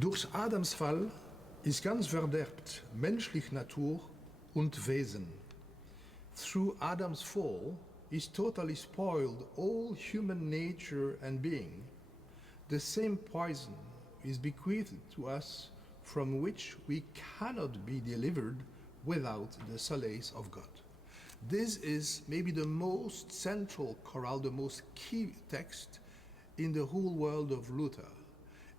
Durch Adams Fall ist ganz verderbt menschlich Natur und Wesen. Through Adam's fall is totally spoiled all human nature and being. The same poison is bequeathed to us from which we cannot be delivered without the solace of God. This is maybe the most central chorale, the most key text in the whole world of Luther.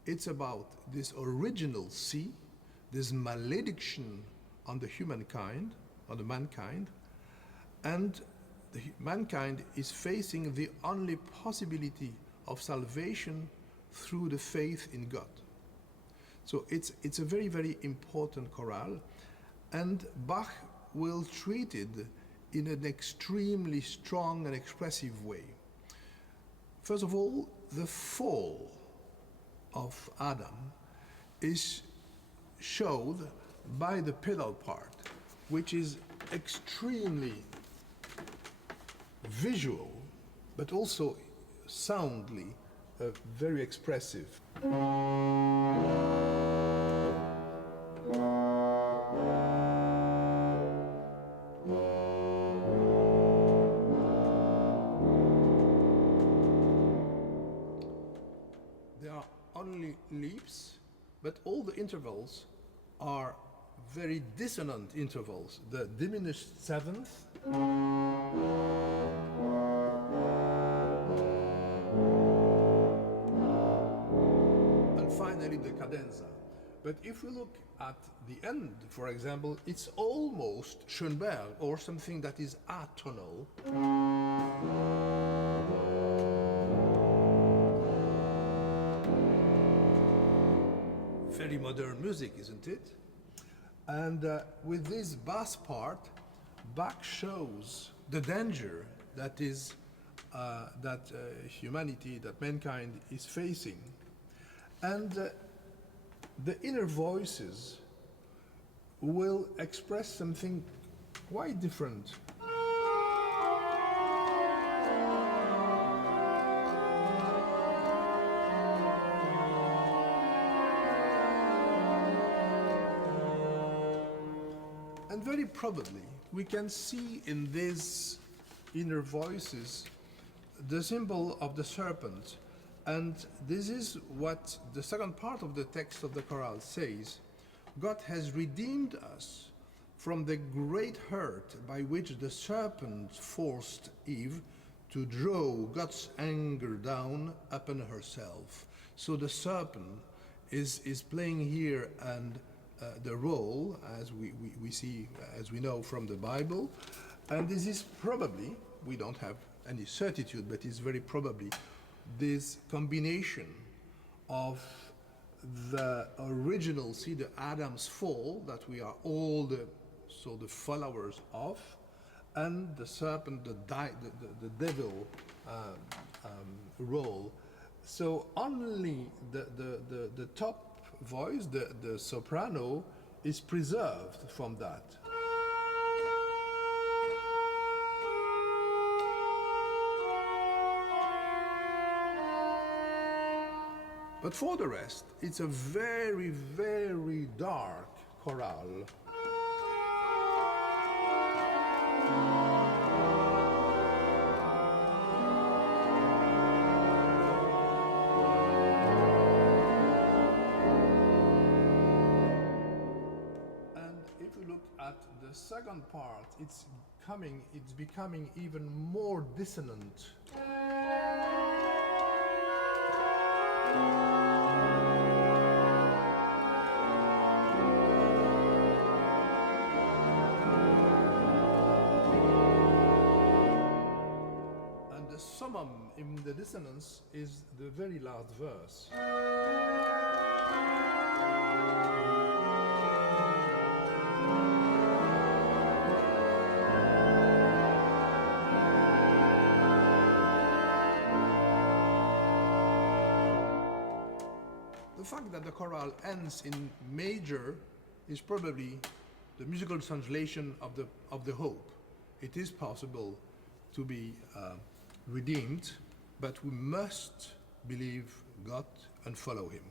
It's about this original sin, this malediction on the humankind, on the mankind, and mankind is facing the only possibility of salvation through the faith in God. So it's a very, very important chorale, and Bach will treat it in an extremely strong and expressive way. First of all, the fall of Adam is showed by the pedal part, which is extremely visual, but also soundly very expressive. Only leaps, but all the intervals are very dissonant intervals. The diminished seventh, and finally the cadenza. But if we look at the end, for example, it's almost Schoenberg or something that is atonal. Very modern music, isn't it? And with this bass part, Bach shows the danger that is humanity, that mankind is facing, and the inner voices will express something quite different. And very probably we can see in these inner voices the symbol of the serpent, and this is what the second part of the text of the chorale says. God has redeemed us from the great hurt by which the serpent forced Eve to draw God's anger down upon herself. So the serpent is playing here and the role, as we see, as we know from the Bible, and this is probably, we don't have any certitude, but it's very probably this combination of the original, see, the Adam's fall that we are all the followers of, and the serpent, the devil role. So only the top voice, the soprano, is preserved from that. But for the rest, it's a very, very dark chorale. At the second part, it's becoming even more dissonant. And the summum in the dissonance is the very last verse. The fact that the chorale ends in major is probably the musical translation of the hope. It is possible to be redeemed, but we must believe God and follow Him.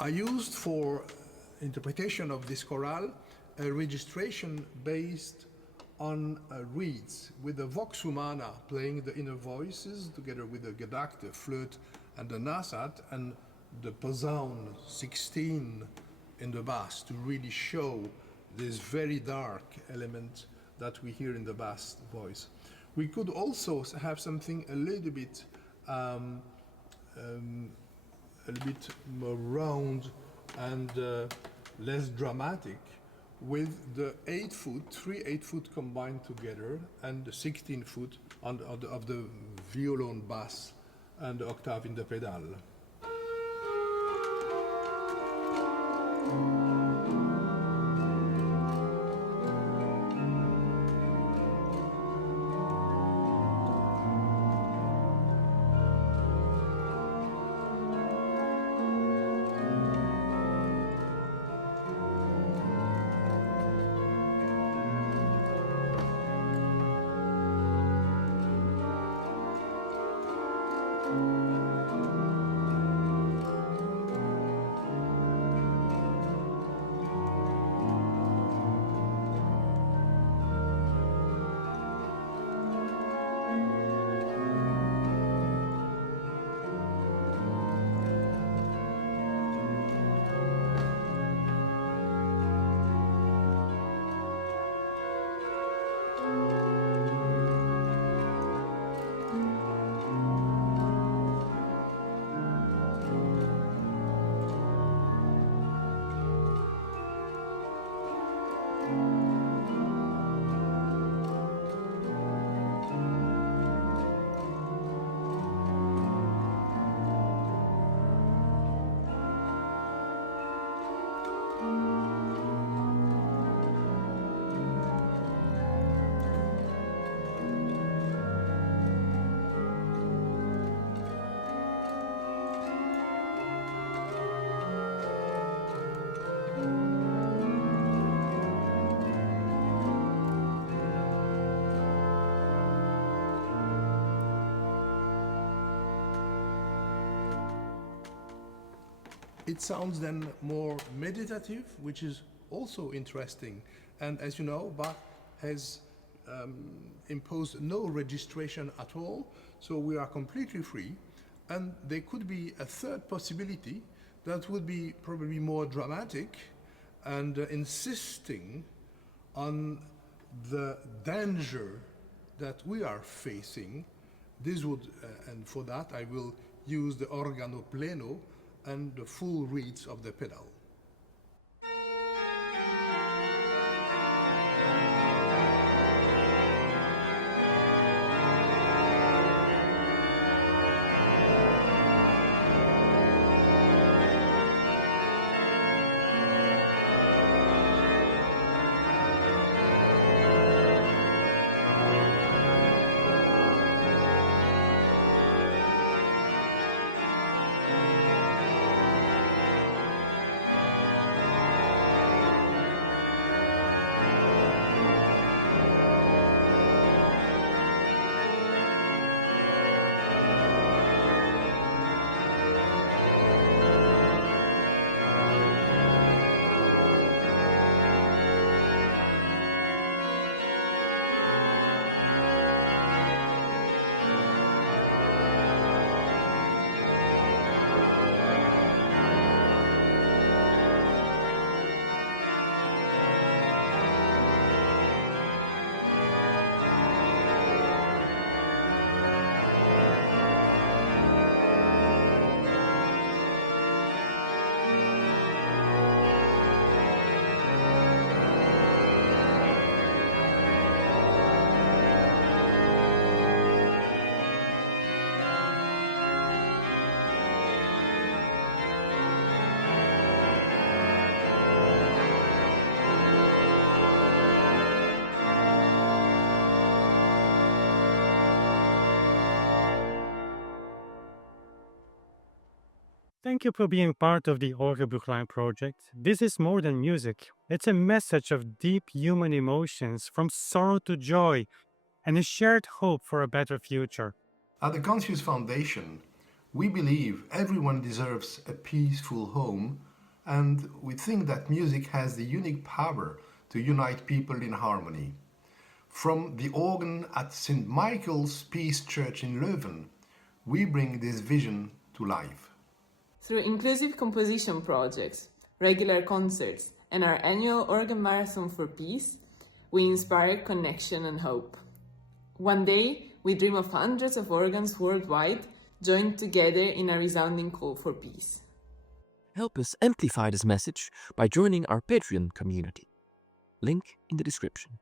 I used for interpretation of this chorale a registration based on reeds, with the vox humana playing the inner voices together with the gedak, the flute, and the nasat, and the posaune 16 in the bass to really show this very dark element that we hear in the bass voice. We could also have something a little bit more round and less dramatic, with the 8-foot, 3 8-foot combined together, and the 16-foot of the violon bass and the octave in the pedal. It sounds then more meditative, which is also interesting. And as you know, Bach has imposed no registration at all, so we are completely free. And there could be a third possibility that would be probably more dramatic and insisting on the danger that we are facing. This would, and for that I will use the organo pleno and the full reeds of the pedal. Thank you for being part of the Orgelbuchlein project. This is more than music. It's a message of deep human emotions, from sorrow to joy, and a shared hope for a better future. At the Conscious Foundation, we believe everyone deserves a peaceful home and we think that music has the unique power to unite people in harmony. From the organ at St. Michael's Peace Church in Leuven, we bring this vision to life. Through inclusive composition projects, regular concerts, and our annual Organ Marathon for Peace, we inspire connection and hope. One day, we dream of hundreds of organs worldwide joined together in a resounding call for peace. Help us amplify this message by joining our Patreon community. Link in the description.